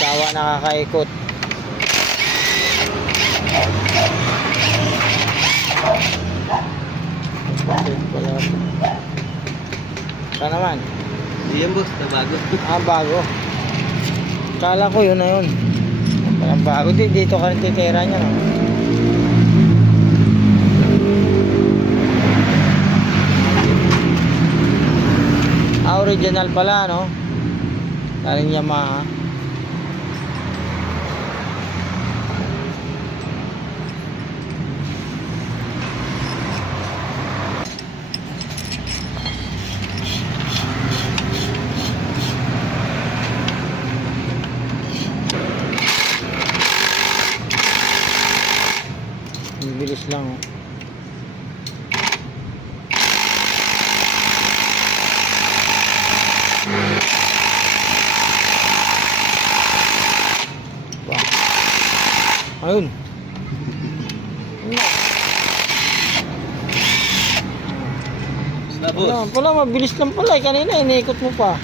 Sawa nakakaikot. Saan naman? Yan boss, na bago. Bago. Kala ko yun na yun. Parang bago. Dito ka rin titira niya, no? Original pala, no? Galing Yamaha. Ang bilis lang, oh. Ayun. Na boss. Wala, mabilis lang pala. Kanina iniikot mo pa.